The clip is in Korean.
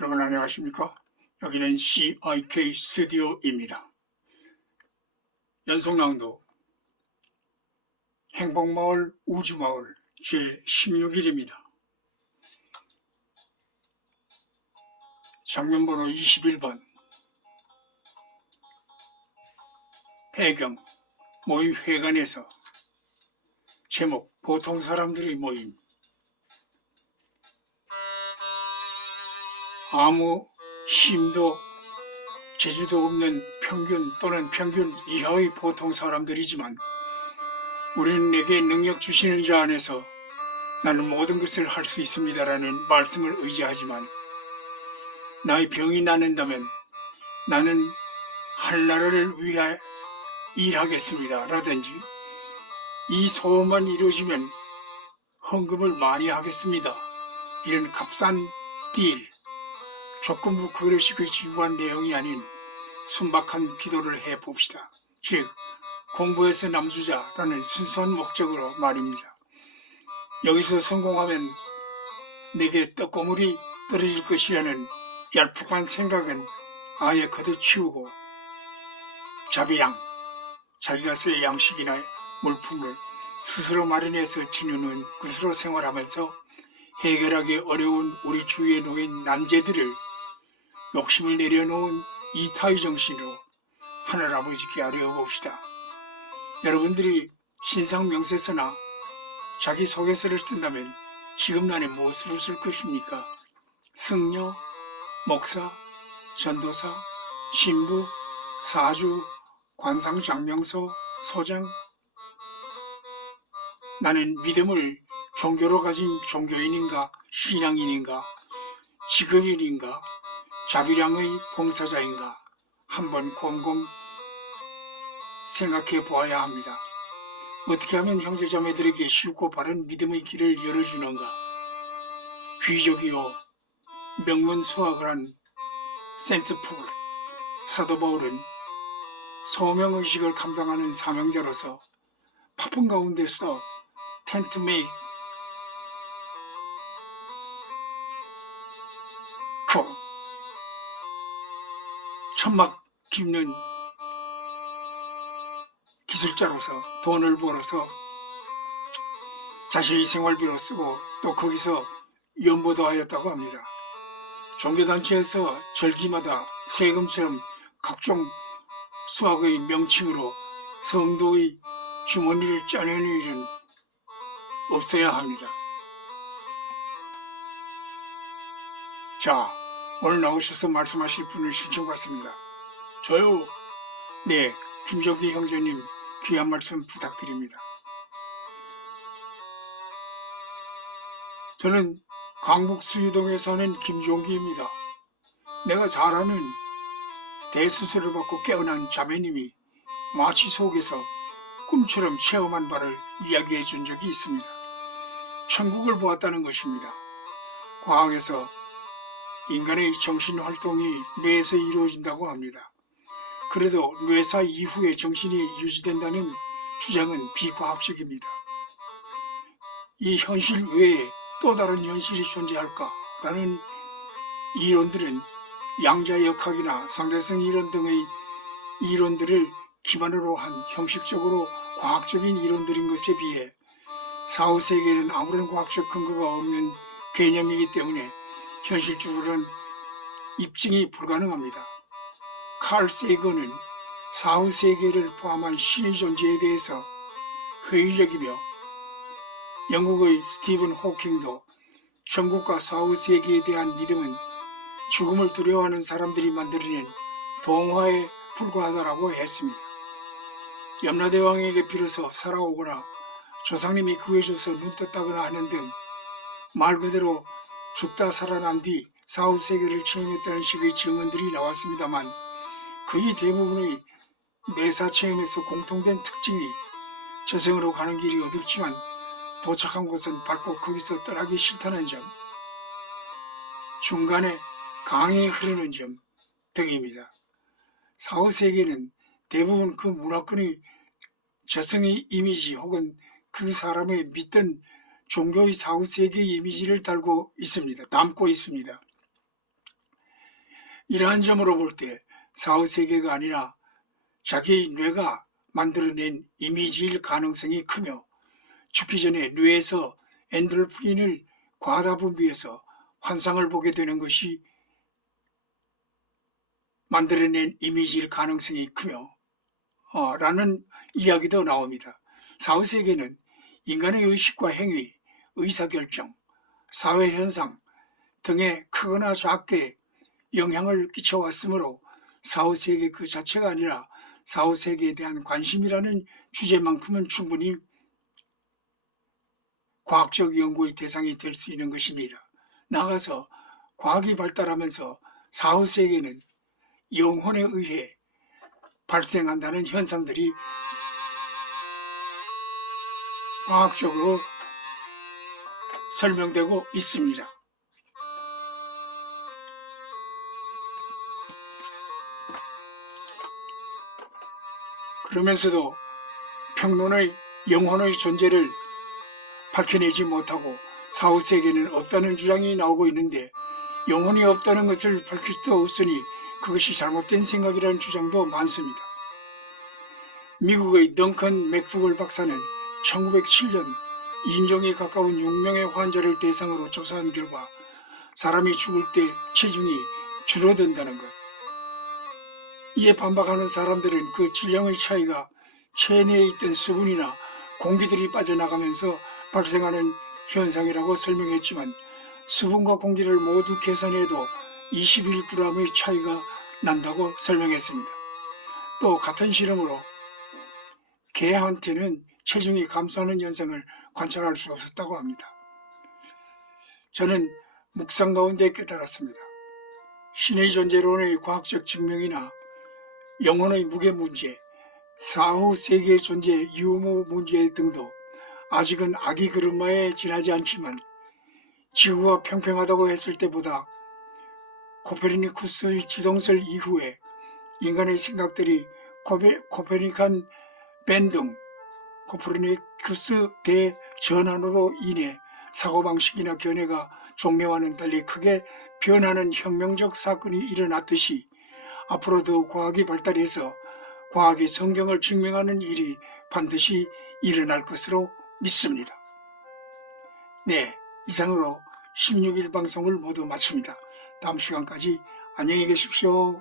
여러분 안녕하십니까? 여기는 CIK 스튜디오입니다. 연속낭독 행복마을 우주마을 제16일입니다. 장면번호 21번. 배경 모임 회관에서. 제목 보통 사람들의 모임. 아무 힘도 재주도 없는 평균 또는 평균 이하의 보통 사람들이지만 우리는 내게 능력 주시는 자 안에서 나는 모든 것을 할 수 있습니다라는 말씀을 의지하지만, 나의 병이 낫는다면 나는 한나라를 위해 일하겠습니다 라든지, 이 소원만 이루어지면 헌금을 많이 하겠습니다, 이런 값싼 딜, 조건부 거래식의 진부한 내용이 아닌 순박한 기도를 해봅시다. 즉 공부해서 남주자라는 순수한 목적으로 말입니다. 여기서 성공하면 내게 떡고물이 떨어질 것이라는 얄팍한 생각은 아예 걷어치우고, 자비랑 자기가 쓸 양식이나 물품을 스스로 마련해서 지내는 것으로 생활하면서 해결하기 어려운 우리 주위에 놓인 난제들을 욕심을 내려놓은 이타의 정신으로 하늘아버지께 아뢰어봅시다. 여러분들이 신상명세서나 자기소개서를 쓴다면 지금 난에 무엇으로 쓸 것입니까? 승려, 목사, 전도사, 신부, 사주, 관상장명소, 소장. 나는 믿음을 종교로 가진 종교인인가, 신앙인인가, 직업인인가, 자비량의 봉사자인가 한번 곰곰 생각해 보아야 합니다. 어떻게 하면 형제자매들에게 쉽고 바른 믿음의 길을 열어주는가? 귀족이요 명문수학을 한 센트폴 사도 바울은 소명의식을 감당하는 사명자로서 바쁜 가운데서 텐트 메이크 천막 깁는 기술자로서 돈을 벌어서 자신의 생활비로 쓰고 또 거기서 연보도 하였다고 합니다. 종교단체에서 절기마다 세금처럼 각종 수학의 명칭으로 성도의 주머니를 짜내는 일은 없어야 합니다. 자, 오늘 나오셔서 말씀하실 분을 신청받습니다. 저요? 네, 김종기 형제님 귀한 말씀 부탁드립니다. 저는 강북 수유동에 사는 김종기입니다. 내가 잘 아는 대수술을 받고 깨어난 자매님이 마취 속에서 꿈처럼 체험한 바를 이야기해 준 적이 있습니다. 천국을 보았다는 것입니다. 과학에서 인간의 정신활동이 뇌에서 이루어진다고 합니다. 그래도 뇌사 이후에 정신이 유지된다는 주장은 비과학적입니다. 이 현실 외에 또 다른 현실이 존재할까라는 이론들은 양자역학이나 상대성 이론 등의 이론들을 기반으로 한 형식적으로 과학적인 이론들인 것에 비해 사후세계는 아무런 과학적 근거가 없는 개념이기 때문에 현실적으로는 입증이 불가능합니다. 칼 세이건은 사후세계를 포함한 신의 존재에 대해서 회의적이며, 영국의 스티븐 호킹도 천국과 사후세계에 대한 믿음은 죽음을 두려워하는 사람들이 만들어낸 동화에 불과하다라고 했습니다. 염라대왕에게 빌어서 살아오거나 조상님이 구해줘서 눈 떴다거나 하는 등 말 그대로 죽다 살아난 뒤 사후세계를 체험했다는 식의 증언들이 나왔습니다만, 거의 대부분의 내사 체험에서 공통된 특징이 저승으로 가는 길이 어둡지만 도착한 곳은 밝고 거기서 떠나기 싫다는 점, 중간에 강이 흐르는 점 등입니다. 사후세계는 대부분 그 문화권의 저승의 이미지 혹은 그 사람의 믿던 종교의 사후세계의 이미지를 담고 있습니다. 이러한 점으로 볼 때 사후세계가 아니라 자기의 뇌가 만들어낸 이미지일 가능성이 크며, 죽기 전에 뇌에서 엔도르핀을 과다 분비해서 환상을 보게 되는 것이 만들어낸 이미지일 가능성이 크며 라는 이야기도 나옵니다. 사후세계는 인간의 의식과 행위, 의사결정, 사회현상 등에 크거나 작게 영향을 끼쳐왔으므로 사후세계 그 자체가 아니라 사후세계에 대한 관심이라는 주제만큼은 충분히 과학적 연구의 대상이 될 수 있는 것입니다. 나아가서 과학이 발달하면서 사후세계는 영혼에 의해 발생한다는 현상들이 과학적으로 설명되고 있습니다. 그러면서도 평론의 영혼의 존재를 밝혀내지 못하고 사후세계는 없다는 주장이 나오고 있는데, 영혼이 없다는 것을 밝힐 수도 없으니 그것이 잘못된 생각이라는 주장도 많습니다. 미국의 덩컨 맥두걸 박사는 1907년 인종에 가까운 6명의 환자를 대상으로 조사한 결과 사람이 죽을 때 체중이 줄어든다는 것, 이에 반박하는 사람들은 그 질량의 차이가 체내에 있던 수분이나 공기들이 빠져나가면서 발생하는 현상이라고 설명했지만, 수분과 공기를 모두 계산해도 21g의 차이가 난다고 설명했습니다. 또 같은 실험으로 개한테는 체중이 감소하는 현상을 관찰할 수 없었다고 합니다. 저는 묵상 가운데 깨달았습니다. 신의 존재론의 과학적 증명이나 영혼의 무게 문제, 사후 세계의 존재 유무 문제 등도 아직은 아기 걸음마에 지나지 않지만, 지구가 평평하다고 했을 때보다 코페르니쿠스의 지동설 이후에 인간의 생각들이 코페르니칸 밴등, 코페르니쿠스 대전환으로 인해 사고방식이나 견해가 종래와는 달리 크게 변하는 혁명적 사건이 일어났듯이, 앞으로도 과학이 발달해서 과학이 성경을 증명하는 일이 반드시 일어날 것으로 믿습니다. 네, 이상으로 16일 방송을 모두 마칩니다. 다음 시간까지 안녕히 계십시오.